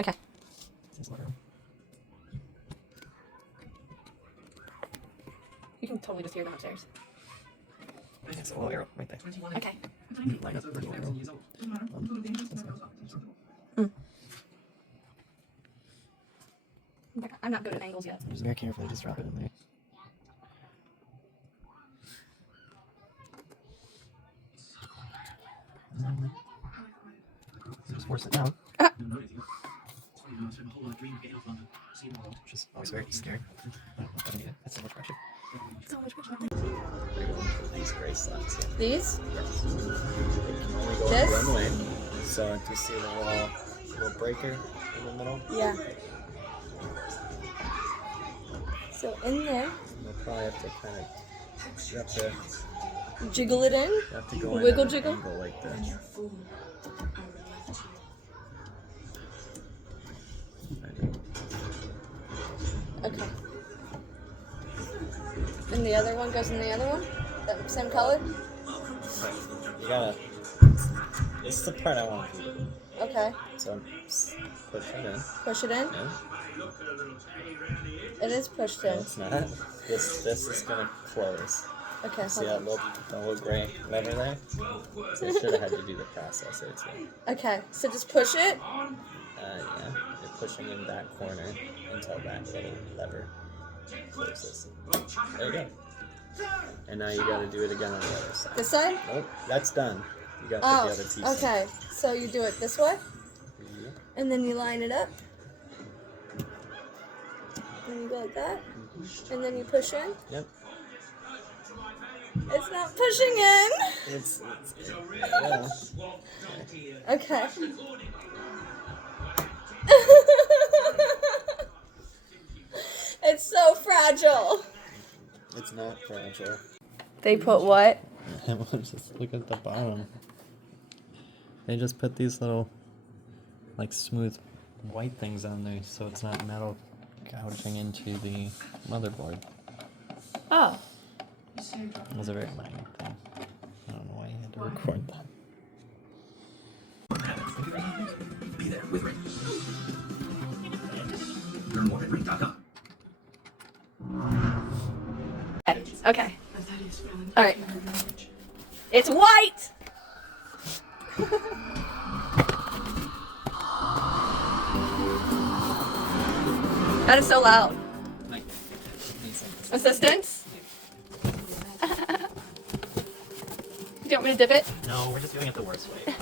Okay. You can totally just hear them upstairs. It's a little arrow right there. Okay. Line up the little arrow. I'm not good at angles yet. Just very carefully just drop it in there. Just force it down. Just always very scared. That's so much pressure. So much pressure. These gray slots here. These? Yes. They can only go This? one way. So do you see the little breaker in the middle? Yeah. So in there, You'll probably have to kind of, you have to jiggle it in. You have to go in Wiggle at an jiggle? angle like this. Okay. And the other one goes in the other one? That same color? You gotta. This is the part I want you to do. Okay. So push it in. Push it in? Yeah. It is pushed No, in. it's not. This is gonna close. Okay, See hold that on. little gray lever there? So I should have had you do the process there too. Okay, so just push it? Yeah. You're pushing in that corner until that little lever closes. There you go. And now you gotta do it again on the other side. This side? Nope, that's done. You gotta put the other piece in. Okay. So you do it this way, Yep. and then you line it up. And you go like that, and then you push in. Yep. It's not pushing in. It's yeah. Okay. It's so fragile. It's not fragile. They put what? Just look at the bottom. They just put these little, like, smooth white things on there so it's not metal gouging into the motherboard. Oh. It was a very minor thing. I don't know why you had to record that. Be there with Ring. Learn more at ring.com. Okay. All right. It's white. That is so loud. Assistance? Do you want me to dip it? No, we're just doing it the worst way.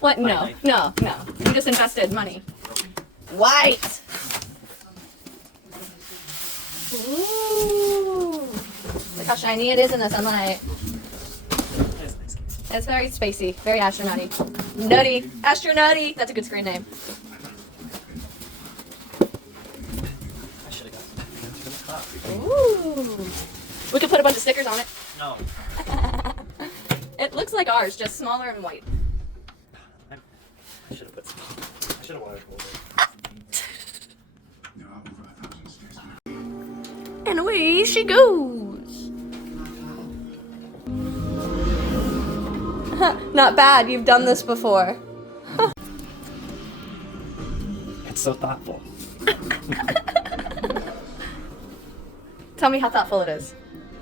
What? No. No. You just invested money. White. Ooh. Look how shiny it is in the sunlight. It's very spacey, very astronauty. Nutty. Astronauty. That's a good screen name. I should have got it. Ooh. We could put a bunch of stickers on it. No. It looks like ours, just smaller and white. I should have put some. I should have water cooled it. And away she goes. Not bad, you've done this before. It's so thoughtful. Tell me how thoughtful it is.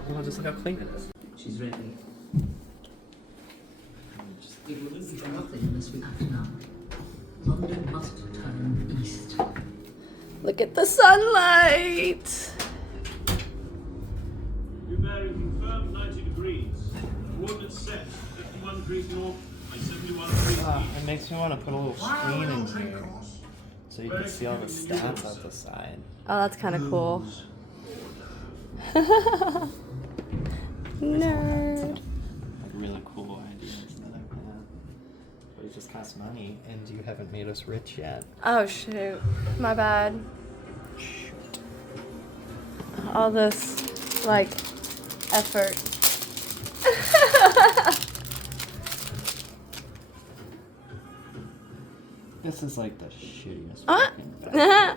Well, just look how clean it is. She's ready. It will listen to nothing unless we act now. London must turn east. Look at the sunlight. New bearing confirmed 90 degrees. Coordinates set 51 degrees north and 71 degrees east. It makes me want to put a little screen in here so you can see all the stats out the side. Oh, that's kind of cool. Nerd. Like really cool ideas that I've had. But it just costs money and you haven't made us rich yet. Oh shoot, my bad. All this, like, effort. This is like the shittiest Uh. fucking factory ever.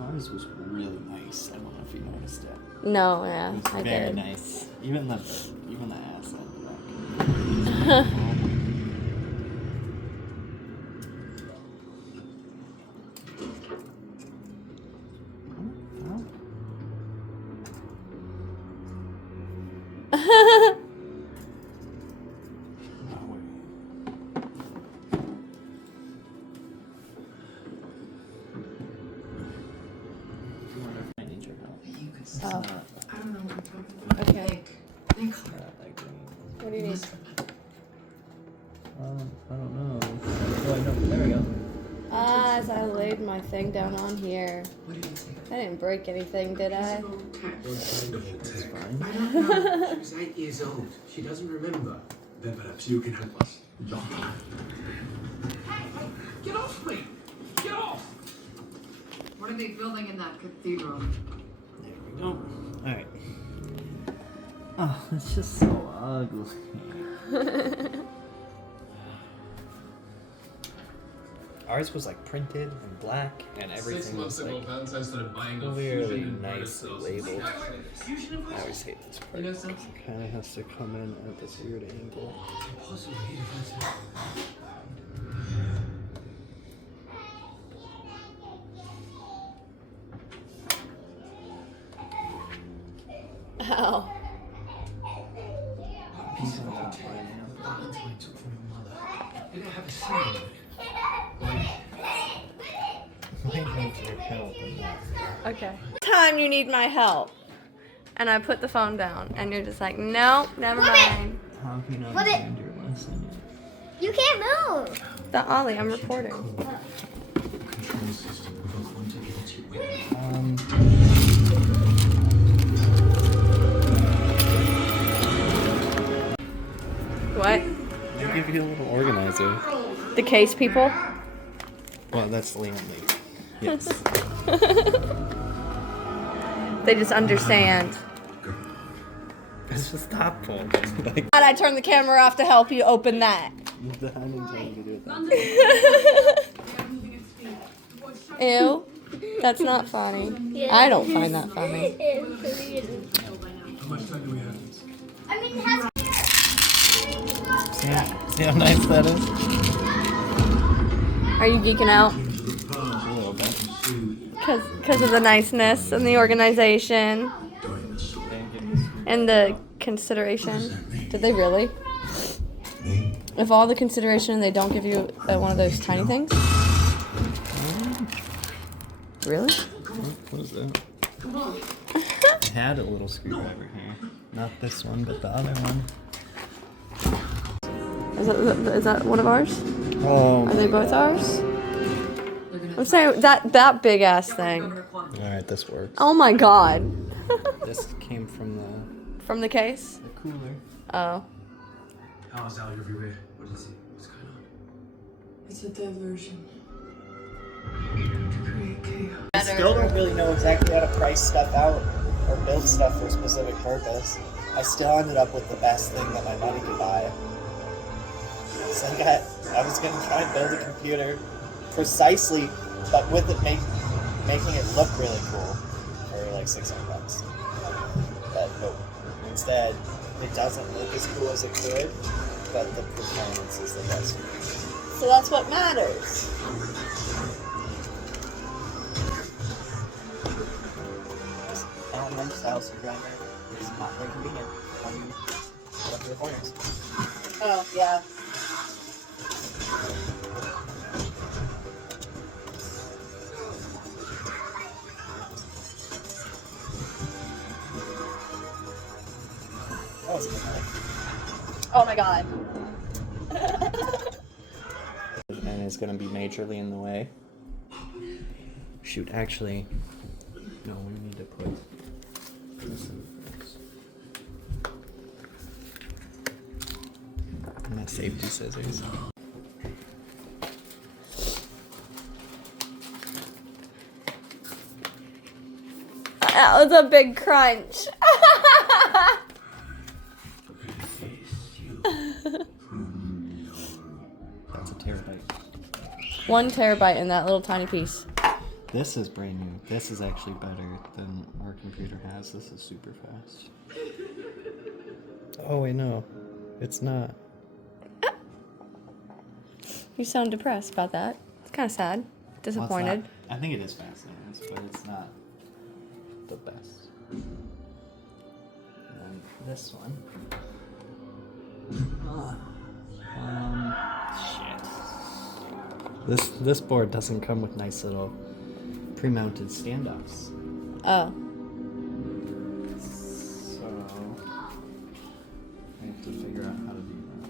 Ours was really nice. I don't know if you noticed it. No, yeah, It was I very did. nice. Even the ass ended up. I need your help. Oh. I don't know what I'm talking about. Okay. Think. What do you need? I don't know. Oh, I know. There we go. Ah, as I laid my thing down on here. What did you say? I didn't break anything, did I? Old cat. It's fine. I don't know. She was 8 years old. She doesn't remember. Then perhaps you can help us. Hey, Get off me! Get off! what are they building in that cathedral? There we go. Alright. Oh, it's just so ugly. Ours was like printed in black and everything was like clearly nicely labeled. I always hate this part. It kind of has to come in at this weird angle. Ow. Valentine took from your mother. Did it have a symbol? Might need your help in that. Okay. Time you need my help. And I put the phone down, and you're just like, no, never mind. How have you not What it- learned your lesson yet? You can't move. The Ollie, I'm recording. Control system with a Funday gets you with. What? I'll give you a little organizer. The case people? Well, that's Liam Lee. Yes. They just understand. It's just thoughtful. Like, And I turned the camera off to help you open that. I didn't tell you to do it that way. Ew. That's not funny. I don't find that funny. How much time do we have? I mean, it has See how nice that is? Are you geeking out? A little bit. Because of the niceness and the organization and the consideration. Did they really? If all the consideration and they don't give you one of those tiny things? Really? What is that? I had a little screwdriver here. Not this one, but the other one. Is that one of ours? Oh. Are they both ours? I'm saying that big ass thing. Alright, this works. Oh my god. This came from From the case? the cooler. Oh. How's Al everywhere? What is it? What's going on? It's a diversion. To create chaos. I still don't really know exactly how to price stuff out or build stuff for a specific purpose. I still ended up with the best thing that my money could buy. So I was gonna try and build a computer precisely, but with it making it look really cool for like $600. But nope. Instead, it doesn't look as cool as it could, but the performance is the best. So that's what matters. My style screwdriver is not very convenient when you put up your corners. Oh, yeah. That was a good one. Oh my god. And it's going to be majorly in the way. Shoot, actually, no, we need to put this in first. My safety scissors. That was a big crunch. That's a terabyte. 1 terabyte in that little tiny piece. This is brand new. This is actually better than our computer has. This is super fast. Oh wait, no. It's not. You sound depressed about that. It's kind of sad. Disappointed. Well, it's not, I think it is faster, but it's not the best. And then this one. Shit. This board doesn't come with nice little pre-mounted stand-ups. Oh. So I have to figure out how to do that.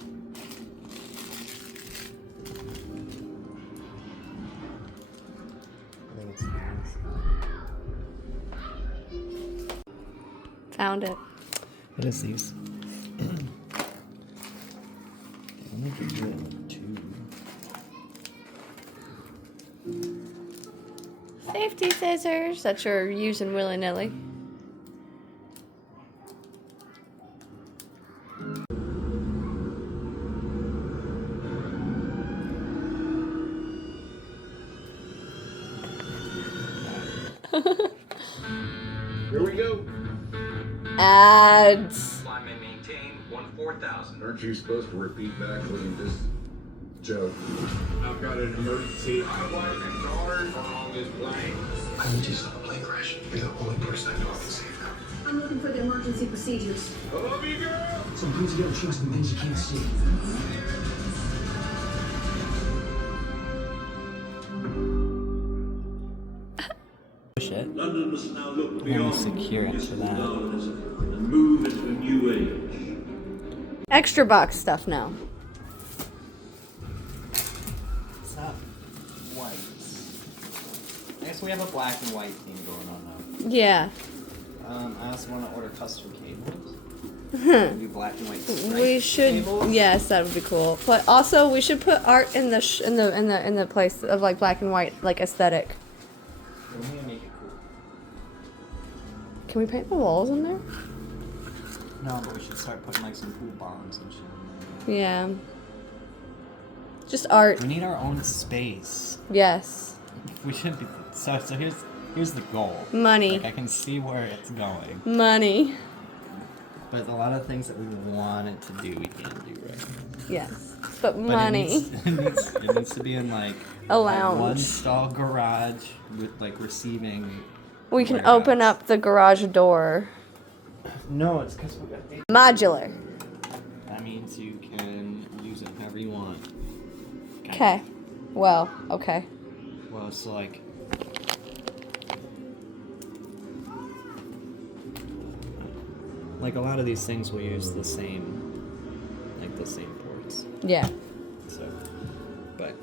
I think it's nice. Found it. What is these? Let me give you like 2. Safety scissors that you're using willy-nilly. Here we go. Ads. Climb and maintain 14,000. Aren't you supposed to repeat back what you just joke? I've got an emergency. My wife and daughter are on this plane. I need you to stop a plane crash. You're the only person I know who can save them. I'm looking for the emergency procedures. I love you, girl. Sometimes you gotta trust in things you can't see. Shit. London must now look Very beyond secure its into that. modernism and move into a new age. Extra box stuff now. It's not white. I guess we have a black and white theme going on now. Yeah. I also want to order custom cables. Do black and white. We striped should. cables. Yes, that would be cool. But also, we should put art in the in the place of like black and white, like aesthetic. We're gonna make it cool. Can we paint the walls in there? No, but we should start putting like some cool bombs and shit in there. Yeah. Just art. We need our own space. Yes. We should be. So here's the goal. Money. Like I can see where it's going, Money. but a lot of things that we wanted to do, we can't do right now. Yes. But But money. It needs to be in like A lounge. one stall garage with like receiving. We can warehouse. open up the garage door. No, it's because we got. Modular. That means you can use it however you want. Okay. Well, okay. Well, it's like. Like a lot of these things will use the same ports. Yeah. So, but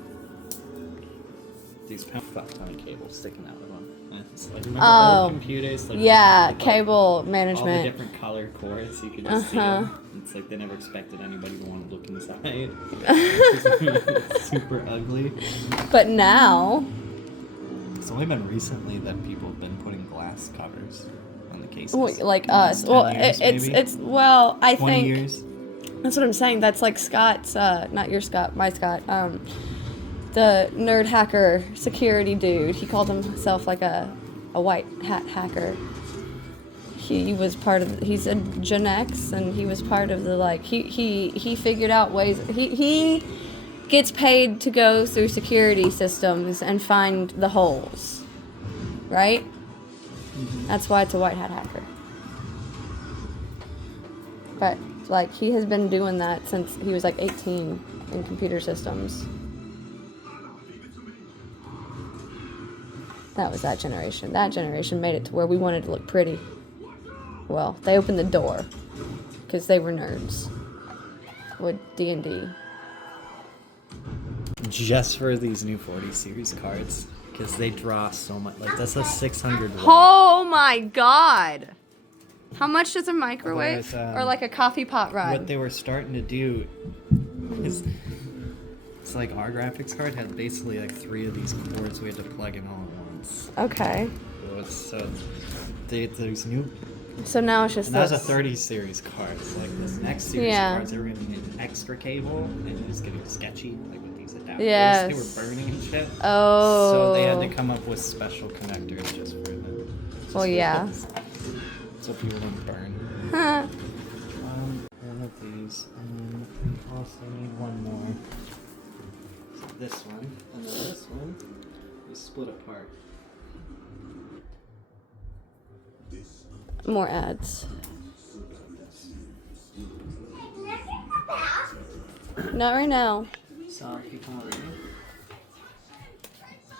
these fuck ton of cables sticking out of them. It's like, remember old computers? Like, Yeah, with, like, cable all the management. different color cords, you could just see Uh-huh. them. It's like they never expected anybody to want to look inside. It's super ugly. But now, It's only been recently that people have been putting glass covers on the cases. like Last us. 10 Well, years, maybe? it's well, I 20 think years. that's what I'm saying. That's like Scott's, not your Scott, my Scott. The nerd hacker security dude. He called himself like a white hat hacker. He was part of. He's a Gen X, and he was part of the like. He figured out ways. He gets paid to go through security systems and find the holes. Right. That's why it's a white hat hacker. But like he has been doing that since he was like 18 in computer systems. That was that generation. That generation made it to where we wanted to look pretty. Well, they opened the door because they were nerds with D&D. Just for these new 40 series cards, because they draw so much. Like that's a 600 watt. Oh my god! How much does a microwave Otherwise, or like a coffee pot What run? they were starting to do is, it's like our graphics card had basically like 3 of these cords we had to plug in all at once. Okay, So there's new. so now it's just And that was a this. 30 series card. So like this next series Yeah. of cards, they were gonna need an extra cable, and it's getting sketchy, like with these these adapters. Yes. They were burning and shit. Oh. So they had to come up with special connectors just for them. Well, yeah. So people don't burn. Huh. One of these, and then we also need one more. So this one, and then this one is split apart. More ads. Not right now. So keep on reading.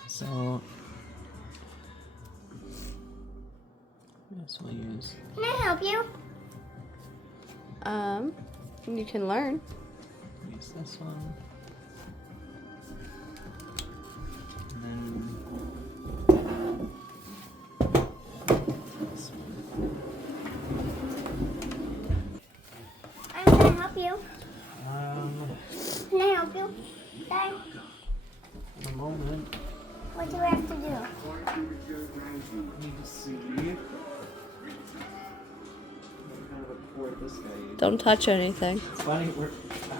So this we'll use. Can I help you? You can learn. Use this one. And then this one. I'm gonna help you. Can I help you? Dad, In a moment. what do I have to do? Let me just see. Kind of report this guy. Don't touch anything. It's funny. I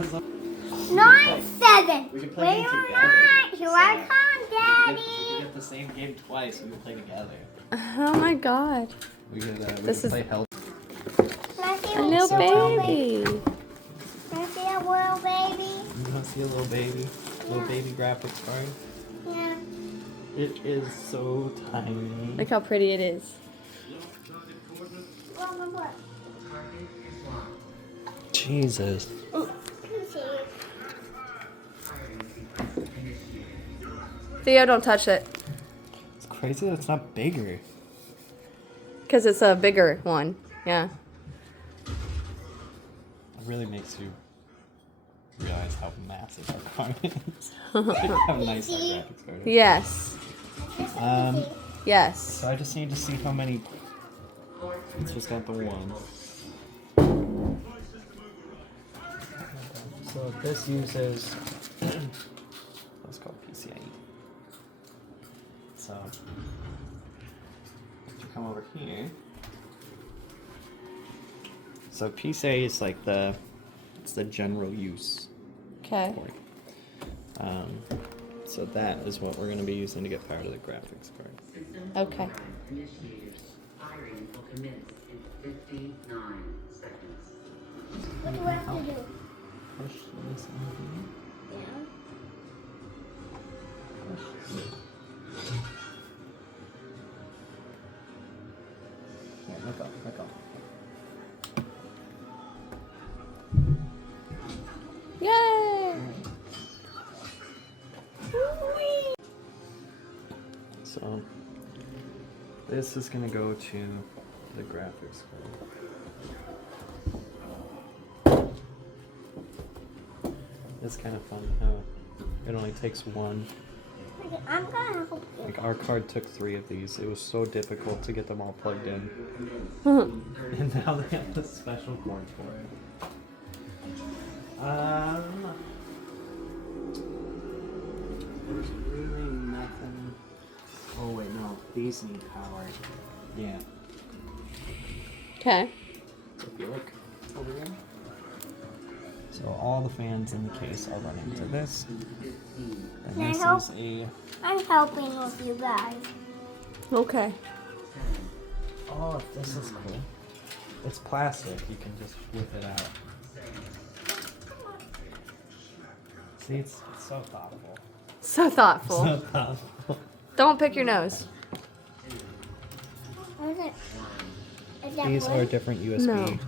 was like, 9-7. we can play Where games am together. I? Here I We come, can Daddy. get the same game twice. We can play together. Oh my god. We could This is- play Hell. Can I see A little baby. Can I see a little baby? You want to see a little baby? Little baby graphics card? Yeah. It is so tiny. Look how pretty it is. Well, what? Target is locked. Jesus. Can you see it? Firing sequence initiated. Theo, don't touch it. It's crazy that it's not bigger. Because it's a bigger one. Yeah. It really makes you realize how massive our card is. How nice our graphics card is. Yes. Yes. So I just need to see how many. It's just got the one. So this uses. Let's call it PCIe. So if you come over here. So PCIe is like it's the general use Okay. port. So that is what we're going to be using to get power to the graphics card. System Okay. override initiated. Firing will commence in 59 seconds. What do I have to do? Push this in here. Yeah. Yeah, let go, let go. Yay! So this is gonna go to the graphics card. It's kind of funny how it only takes one. Okay, I'm gonna help you. Like our card took 3 of these. It was so difficult to get them all plugged in. And now they have the special cord for it. There's really nothing. Oh wait, no. These need power. Yeah. Okay. So if you look over here. So all the fans in the case are running to this. And Can I this help? is a. I'm helping with you guys. Okay. Oh, this is cool. It's plastic. You can just whip it out. See, it's so thoughtful. So thoughtful. So thoughtful. Don't pick your nose. What is it? Is that These are wood? different USB. No.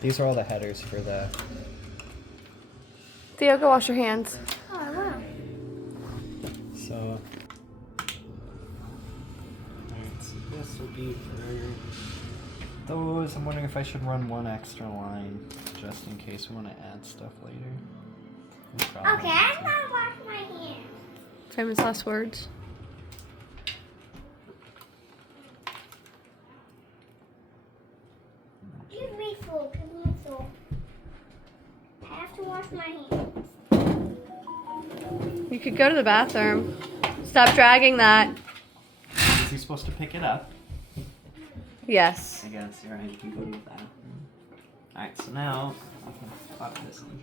These are all the headers for the. Theo, go wash your hands. Oh, I will. So. Alright, so this will be for those. I'm wondering if I should run one extra line just in case we want to add stuff later. We'll probably Okay, have I'm to. gonna wash my hands. Famous last words. Give me full, give me full. I have to wash my hands. You could go to the bathroom. Stop dragging that. Is he supposed to pick it up? Yes. I guess you're right. You can go to that. Alright, so now I'm gonna pop this in.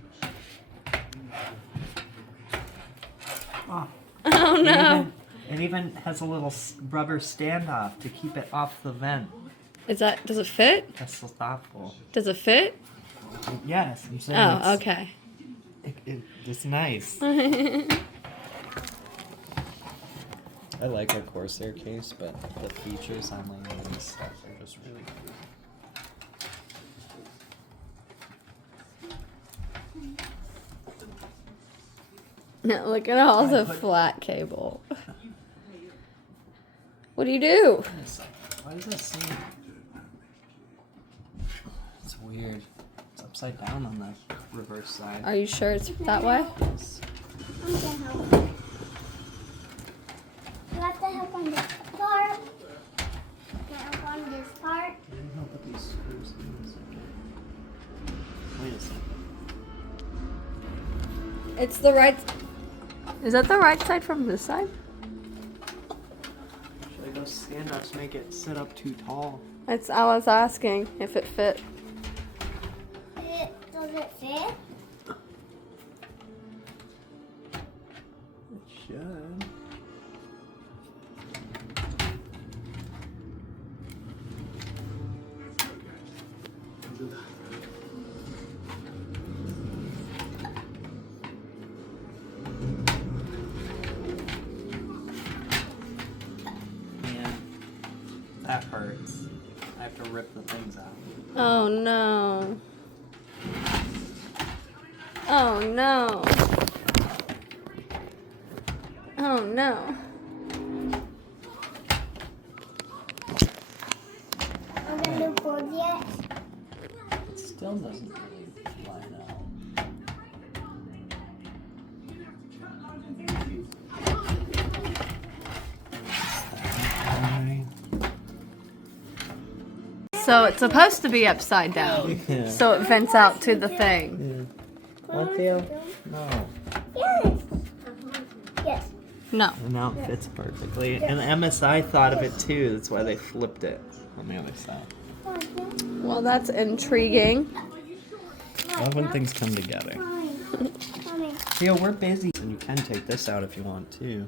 Oh, Oh no. It even has a little rubber standoff to keep it off the vent. Does it fit? That's so thoughtful. Does it fit? Yes, I'm saying Oh, it's, okay. it's nice. I like a Corsair case, but the features on like these stuff are just really cool. No, look at all the flat cable. What do you do? Why does that seem? It's weird. It's upside down on the reverse side. Are you sure it's that way? Yes. I'm gonna help. You have to help on this part. Can I help on this part? Let me help with these screws in a second. Wait a second. It's the right. Is that the right side from this side? Should I go stand-ups make it sit up too tall? I was asking if it fit. Does it fit? It should. Man, that hurts. I have to rip the things out. Oh no. Oh no. Oh no. Are we gonna do boards yet? It still doesn't really line out. So it's supposed to be upside down. Yeah. So it vents out to the thing. What, Theo? No. Yes. Yes. No. And now it fits perfectly. And MSI thought of it too. That's why they flipped it on the other side. Well, that's intriguing. I love when things come together. Mommy. Theo, we're busy. And you can take this out if you want to.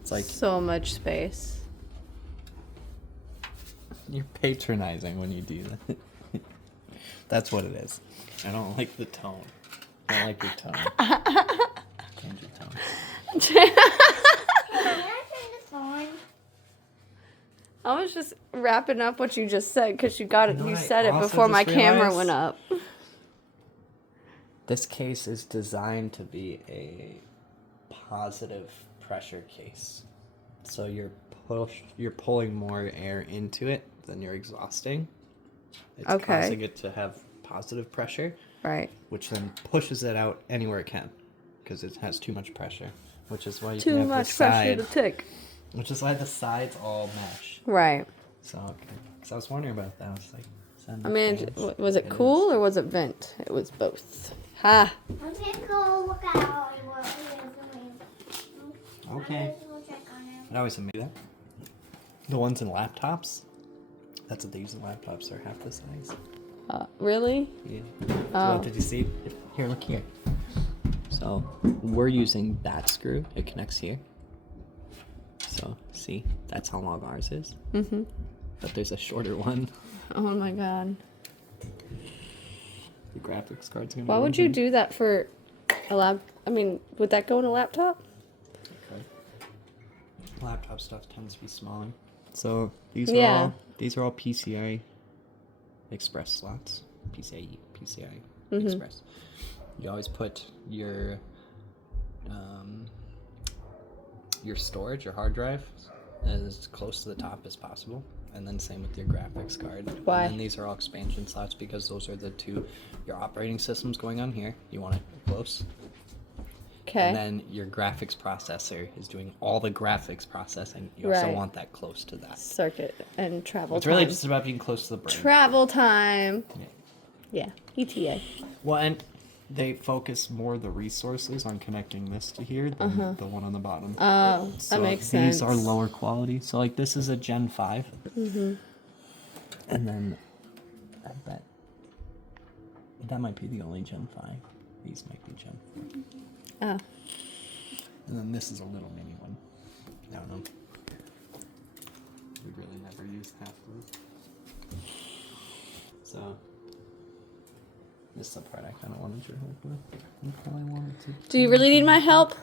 It's like So much space. you're patronizing when you do that. That's what it is. I don't like the tone. I don't like your tone. Change your tone. Can I turn this on? I was just wrapping up what you just said because you got it. You know You what I said it also before my just camera realized? went up. This case is designed to be a positive pressure case. So you're pulling more air into it than you're exhausting. It's Okay. causing it to have positive pressure, Right. which then pushes it out anywhere it can because it has too much pressure, which is why you Too can have much the pressure side, to tick. which is why the sides all mesh. Right. So, okay. So I was wondering about that. I was like, I mean, was it It cool is. or was it vent? It was both. Ha! Okay, go look out. What it is doing. Okay. Go check on it. It always amazes that. The ones in laptops, that's what they use in laptops. They're half the size. Really? Yeah. Oh. So did you see? Here, look here. So we're using that screw. It connects here. So see, that's how long ours is. Mm-hmm. But there's a shorter one. Oh my god. The graphics card's gonna. Why go would in you here. do that for a lab? I mean, would that go in a laptop? Okay. Laptop stuff tends to be smaller. So these Yeah. are all PCI Express slots. PCIe Mhm. Express. You always put your storage, your hard drive, as close to the top as possible, and then same with your graphics card. Why? And then these are all expansion slots because those are the two. Your operating system's going on here. You want it close. Okay. And then your graphics processor is doing all the graphics processing. You also Right. want that close to that. Circuit and travel It's time. really just about being close to the brain. Travel time. Yeah. Yeah. ETA. Well, and they focus more the resources on connecting this to here than the one on the bottom. Oh, that So makes sense. These are lower quality. So like this is a Gen 5. Mm-hmm. And then I bet that might be the only Gen 5. These might be Gen 4. Oh. And then this is a little mini one. I don't know. We really never used half those. So, this is the part I kind of wanted your help with. You probably wanted to. Do you really need my help?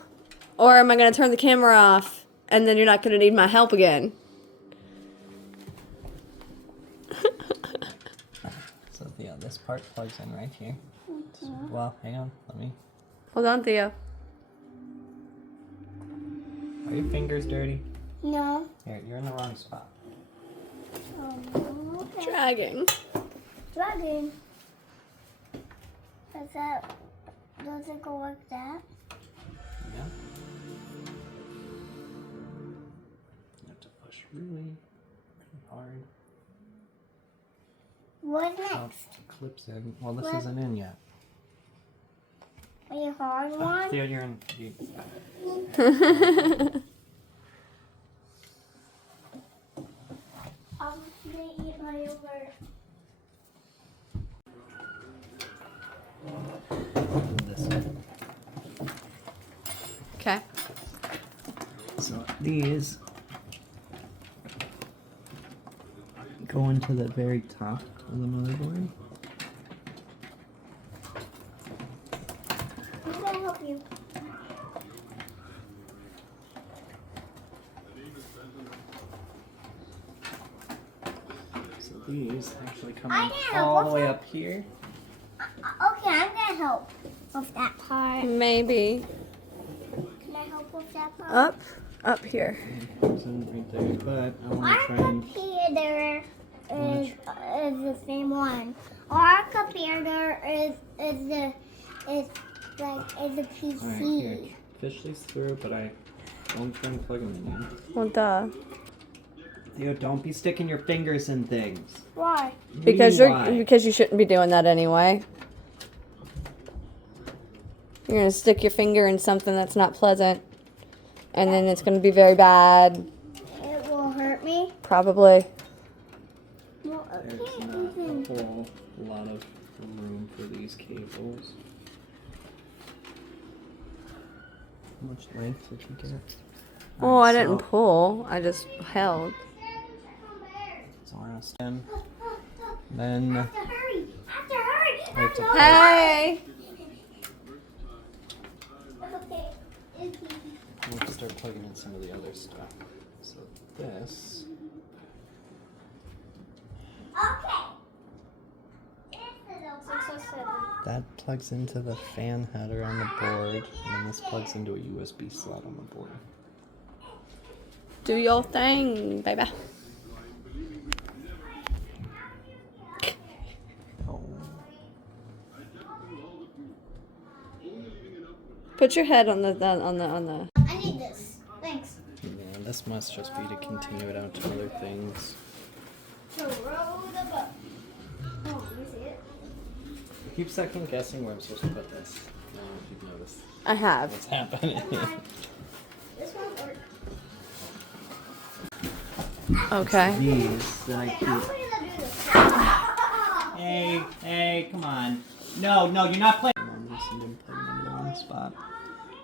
Or am I going to turn the camera off and then you're not going to need my help again? So, yeah, this part plugs in right here. So, well, hang on. Let me. Hold on, Theo. Are your fingers dirty? No. Here, you're in the wrong spot. Okay. Dragging. Dragon. Does it go like that? Yeah. You have to push really hard. What's Oh, next? it clips in. Well, this What? isn't in yet. A hard one? Theo, you're in. I'm gonna eat my yogurt. This one. Okay. So these go into the very top of the motherboard. I'm gonna help you. So these actually come I in know, all the what's way that? up here. Okay, I'm gonna help with that part. Maybe. Can I help with that part? Up here. Comes in right there, but I want to Our try and. computer is the same one. Our computer is the PC. Alright, here. Fish these through, but I won't try and plug them in. Well, duh. Theo, don't be sticking your fingers in things. Why? Because Why? because you shouldn't be doing that anyway. You're gonna stick your finger in something that's not pleasant, and then it's gonna be very bad. It will hurt me. Probably. Well, I There's can't not even. a whole lot of room for these cables. How much length did you get? Oh, I didn't pull. I just held. So we're gonna stem. Then Have to hurry. Have to hurry. we have to Hey. Okay. we'll have to start plugging in some of the other stuff. So this. Okay. That plugs into the fan header on the board, and then this plugs into a USB slot on the board. Do your thing, baby. Oh. Put your head on the. I need this. Thanks. Yeah, this must just be to continue it out to other things. To roll the boat. Oh, let me see it. I keep second guessing where I'm supposed to put this. I don't know if you've noticed I have. what's happening. This won't work. Okay. These that I How keep. are we gonna do this? Hey, come on. No, you're not playing. And then this and then plug them in the wrong spot.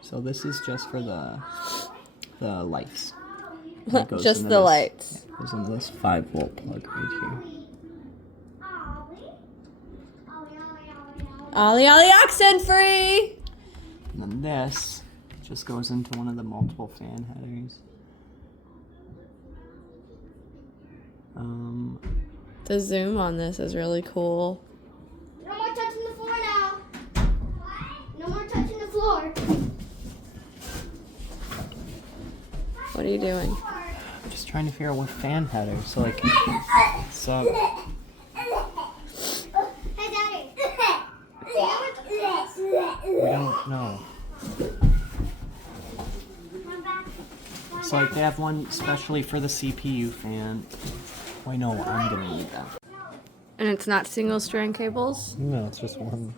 So this is just for the lights. And it goes Just into the this- lights. Yeah, it goes into this 5-volt plug right here. Ollie, ollie, oxen free. And then this just goes into one of the multiple fan headers. The zoom on this is really cool. No more touching the floor now. No more touching the floor. What are you doing? I'm just trying to figure out what fan header. So like, so Hey, Daddy. we don't know. So like they have one specially for the CPU fan. Wait, no, I'm gonna need that. And it's not single strand cables? No, it's just one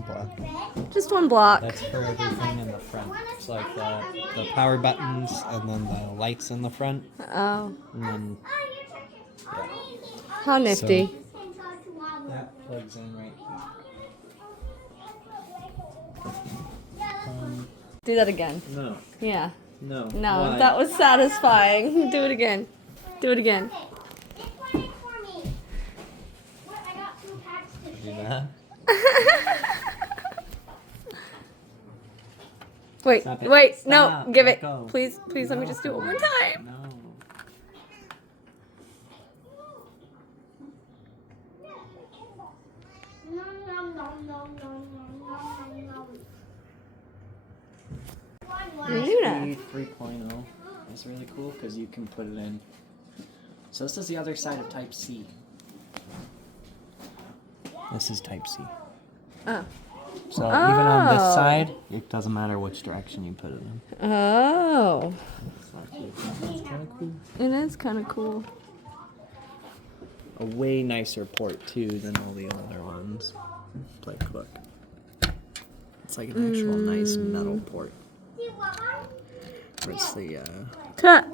block. Just one block. That's for everything in the front. It's like the power buttons and then the lights in the front. Oh, And then how nifty. that plugs in right here. Do that again. No. Yeah. No. No, Why? that was satisfying. Do it again. Do it again. This one is for me. What? I got 2 packs to Do share. that. Wait, Stop it. wait, Stop. no, give Let it. go. Please, please let me just do it one more time. No. Nom, nom, nom, nom, nom, nom, nom, nom. Luna. USB 3.0 is really cool because you can put it in. So this is the other side of Type C. This is Type C. Oh. So even on this side, it doesn't matter which direction you put it in. Oh. It's kind of cool. It is kind of cool. A way nicer port too than all the other ones. Like, look. It's like an actual nice metal port. Whereas the Cut.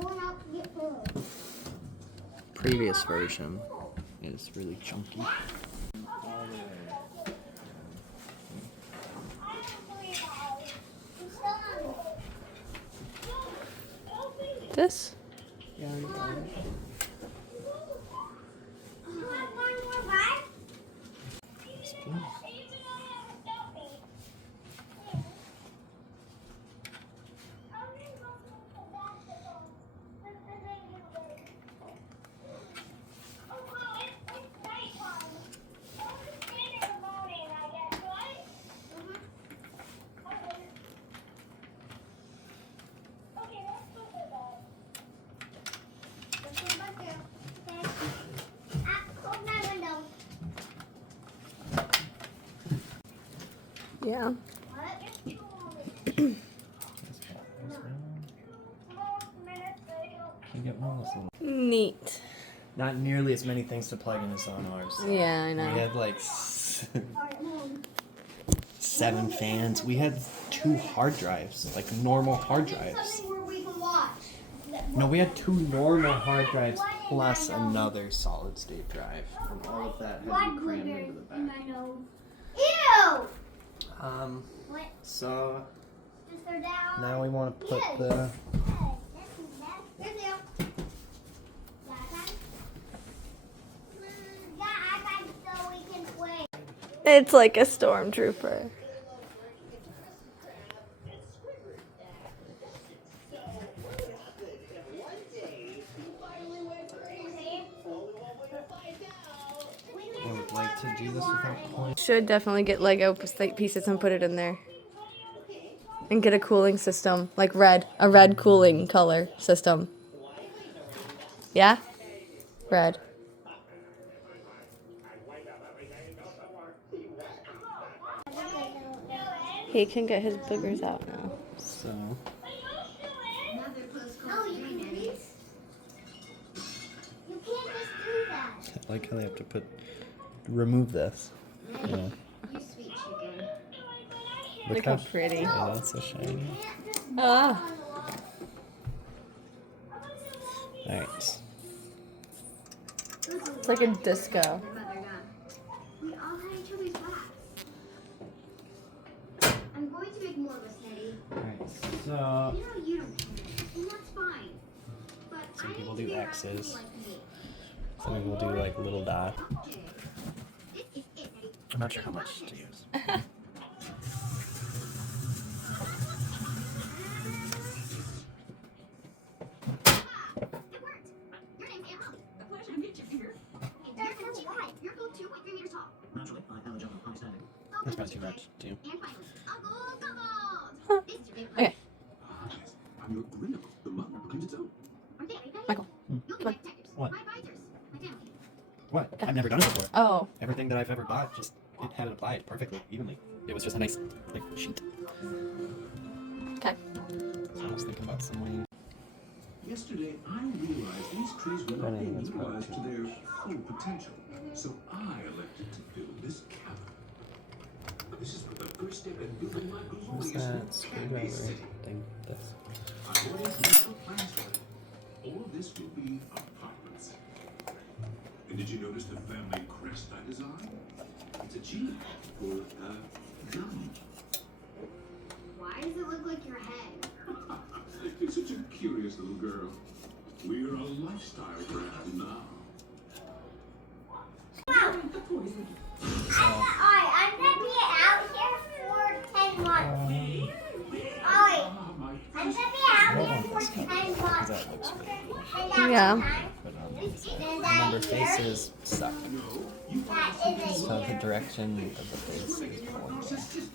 previous version is really chunky. This? Yeah, you got it. Yeah. You get one of those little. Neat. Not nearly as many things to plug in as on ours. Yeah, I We know. had like 7 fans. We had 2 hard drives, like normal hard drives. No, we had 2 normal hard drives plus another solid state drive, and all of that had to be crammed into the back. Ew! So Just go down. now we want to put the. It's like a stormtrooper. I would like to do this without coin. Should definitely get Lego plate pieces and put it in there. And get a cooling system, like red, a red cooling color system. Yeah? Red. He can get his boogers out now. So You can't just do that. I like how they have to remove this. Yeah. You sweet chicken. Look how pretty. Yeah, that's so shiny. Ah. Alright. It's like a disco. We all had each other's backs. I'm going to make more of us, Nettie. Alright, so You know you don't care, and that's fine. But some I people need to do be around X's. people like me. Some people do like little dot. Okay. This is it, Nettie. I'm not sure how much to use. It worked. Your name's Aunt Holly. A pleasure to meet you, dear. And you're from G1. You're both 2.3 meters tall. Naturally, I am a gentleman. I'm standing. That's about too much, too. And finally, Uncle Gumballs. This is your favorite Okay. Ah, yes. I'm your great uncle. The mother proclaims its own. Aren't they everybody? Michael. You'll be Come my on. detectives. What? My advisors. My family. What? I've never done it before. Oh. Everything that I've ever bought, just it had it applied perfectly, evenly. It was just a nice like sheet. Okay. So I was thinking about some way. Yesterday, I realized these trees will not be utilized to their full potential. So I elected to build this cabin. This is the first step in building my What's glorious that Candy screwdriver City. thing? This. I already have plans for it. All of this will be apartments. And did you notice the family crest I designed? It's a G for diamond. What? Why does it look like your head? You're such a curious little girl. We're a lifestyle brand now. I'm gonna be out here for 10 months. Ollie, I'm gonna be out here for 10 months. That looks really cool. Yeah. Remember, faces suck. So the direction of the face is important.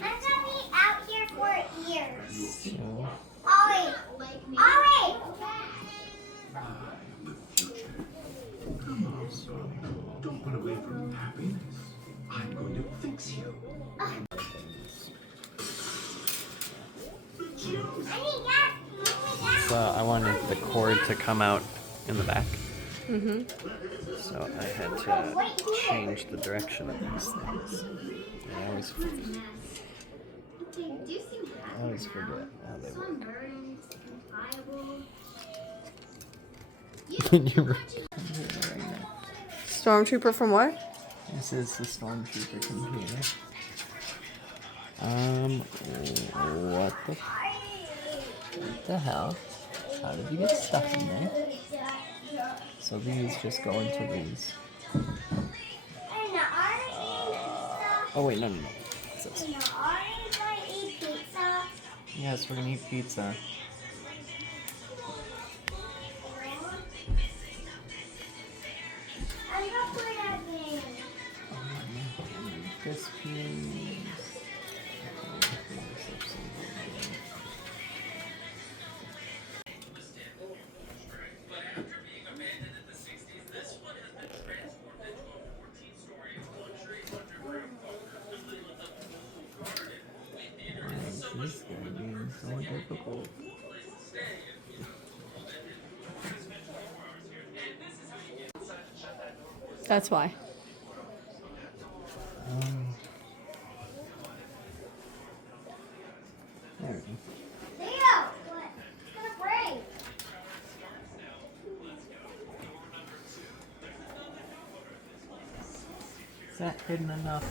I'm gonna be out here for years. So, Ollie! Ollie! I am the future. Come on, son. Don't run away from happiness. I'm going to fix you. so I wanted the cord to come out in the back. Mhm. So I had to change the direction of these things. And I always forget how they work. You're Stormtrooper from what? This is the stormtrooper computer. What the hell? How did you get stuck in there? So these just go into these. Oh wait, no. What's this? Yes, we're gonna eat pizza. Crispies. This is gonna be so difficult. That's why. There we go. Leo! What? It's gonna break. Is that hidden enough?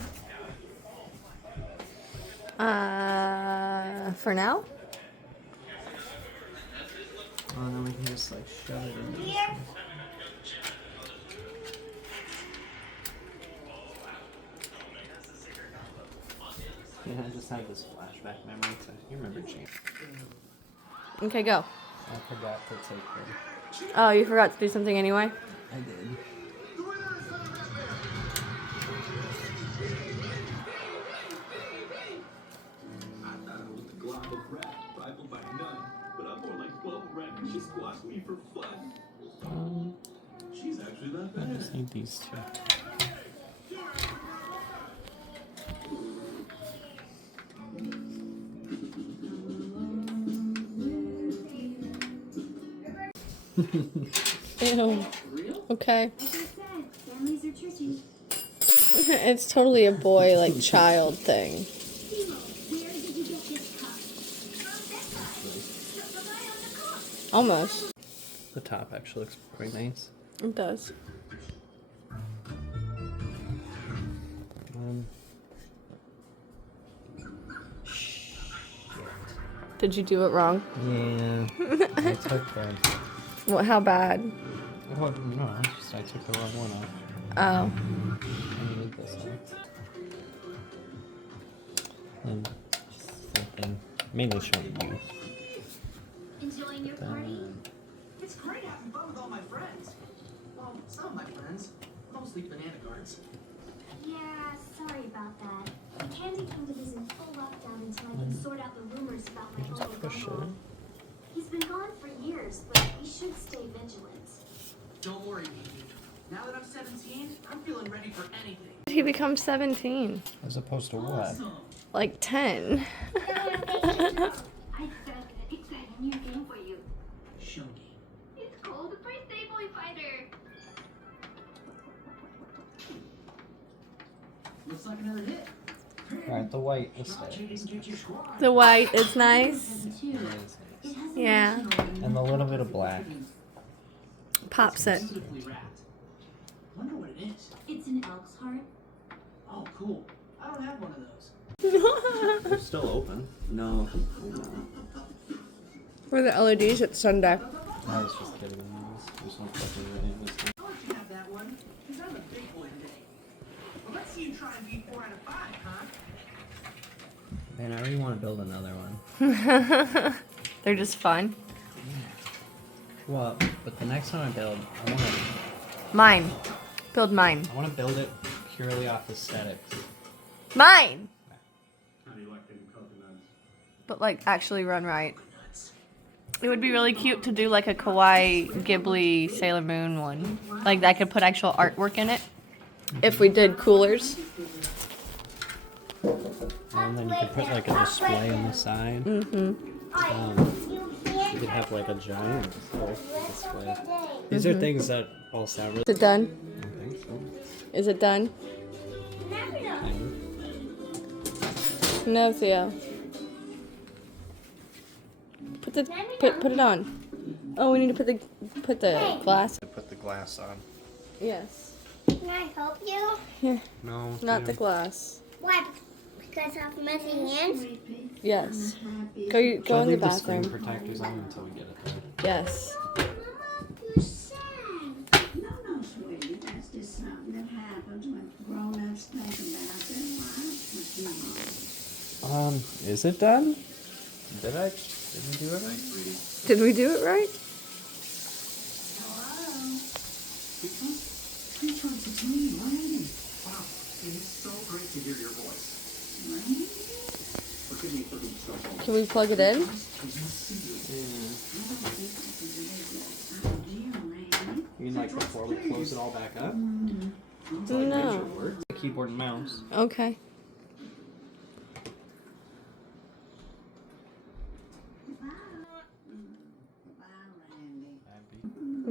For now? Oh, then we can just like shove it in. This Here. thing. Yeah, I just had this flashback memory, so you remember James. Okay, go. I forgot to take her. Oh, you forgot to do something anyway? I did. I thought I was the glob of rat, rival by none. But I'm more like bubble rat and she squashed me for fun. She's actually that I bad. just need these two. Ew. Okay. Like I said, families are tricky. It's totally a boy, like, child thing. Timo, where did you get this cup? From this guy. The guy on the cup. Almost. The top actually looks pretty nice. It does. Did you do it wrong? Yeah. I took that. What? How bad? Oh, no, I took the wrong one off. Oh. I needed this one. And something, mainly showing you. Enjoying your party? It's great having fun with all my friends. Well, some of my friends. Mostly banana guards. Yeah, sorry about that. The Candy Kingdom is in full lockdown until I can sort out the rumors about my Just uncle push it. Gumball. He's been gone for years, but we should stay vigilant. Don't worry, Mimi. Now that I'm 17, I'm feeling ready for anything. He becomes 17. As opposed to what? Like 10. I've got an exciting new game for you. Show me. It's called Birthday Boy Fighter. Looks like another hit. Alright, the white is there. The white is nice. It has Yeah. And a little bit of black. Pops it. Beautifully wrapped. Wonder what it is. It's an elk's heart. Oh, cool. I don't have one of those. They're still open. No. Where the LEDs at Sunday. I was just kidding. There's no fucking really this time. I'll let you have that one, because I'm a big boy today. Well, let's see you try and beat 4 out of 5, huh? Man, I really want to build another one. They're just fun. Well, but the next one I build, Mine. Build mine. I want to build it purely off aesthetics. Mine! How do you like them coconuts? But like actually run right. It would be really cute to do like a Kawaii Ghibli Sailor Moon one. Like I could put actual artwork in it. If we did coolers. And then you could put like a display on the side. Mm-hmm. You could have like a giant display. These are things that all sound really. Is it done? I think so. Is it done? No, Theo. Put it on. Oh, we need to put the glass. Put the glass on. Yes. Can I help you? Here. No. Not the glass. Why? Because I have messy hands? Yes. Go in the Leave the bathroom. screen protectors on until we get it there. Yes. Mama, you're sad. No, sweetie, that's just something that happens when grown-ups think about their lives. Is it done? Did we do it right, sweetie? Did we do it right? It's me, Randy. Wow, it is so great to hear your voice. Forgive me for being so cold. Can we plug it in? You mean like before we close it all back up? No. The keyboard and mouse. Okay.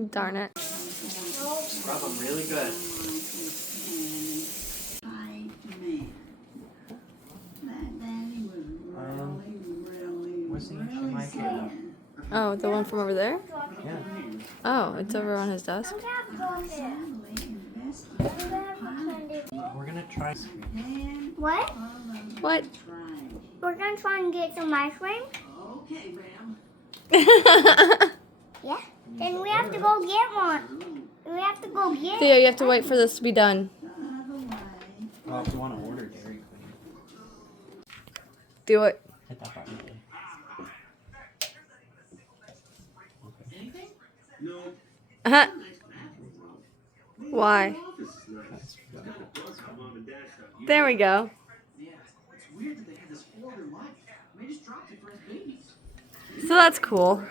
Darn it. Scrub them really good. Where's the HDMI cable? Oh, the one from over there? Yeah. Oh, it's over on his desk. We're gonna try. What? What? We're gonna try and get some ice cream? Okay, ma'am. Yeah. Then we have to go get one. We have to go get Theo, you have to wait for this to be done. Well, if you want to order Dairy Queen, Do it. hit that button. Anything? No. Uh-huh. Why? Mom and Dad stuff. There we go. Yeah, it's weird that they had this older life. They just dropped it for his babies. So that's cool.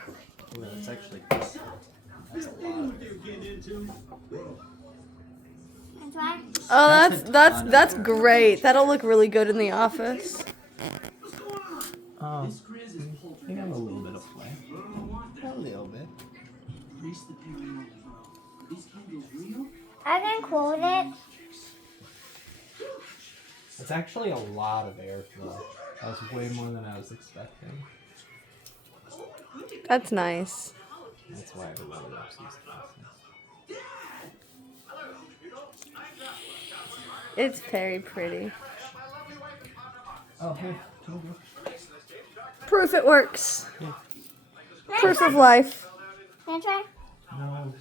Ooh, that's actually. Oh, that's great. That'll look really good in the office. Oh, This Grizz is poultry. you got a little bit of play. A little bit. Grease the parallel flow. Are these candles real? I can close it. It's actually a lot of airflow. That was way more than I was expecting. That's nice. That's why everybody loves these classes. It's very pretty. Oh, hey. Proof it works. Proof of life. Can I try? No.